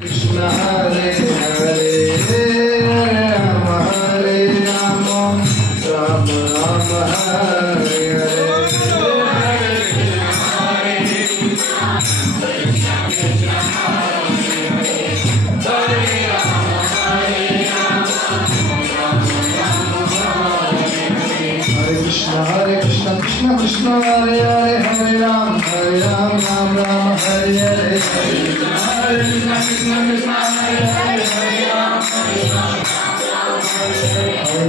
Krishna Hare Hare Rama Hare Rama Rama Rama Hare Hare Hare Krishna Krishna Krishna Hare Hare Hare Ram Ram Ram Hare Hare Hare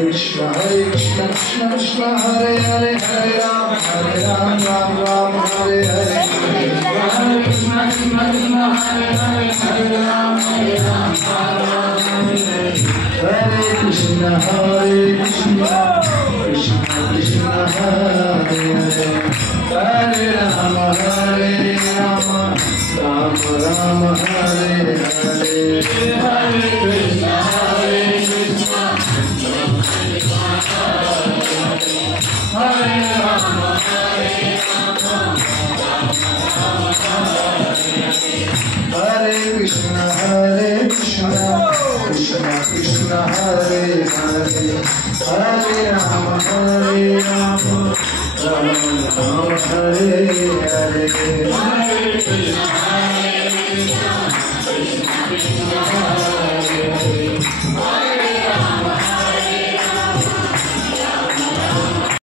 Krishna Hare Krishna Krishna Krishna Hare Hare Hare Ram Ram Ram Hare Hare Hare Krishna Krishna Krishna Hare Hare Hare Ram Hare Krishna Hare Krishna Krishna Krishna Hare Hare Hare Rama Hare Rama Rama Rama Hare Hare Hare Krishna Hare Krishna Hare Rama Hare Rama Hare Krishna Hare Krishna Krishna Krishna Hare Hare Hare Rama Hare Rama Rama Rama Hare Hare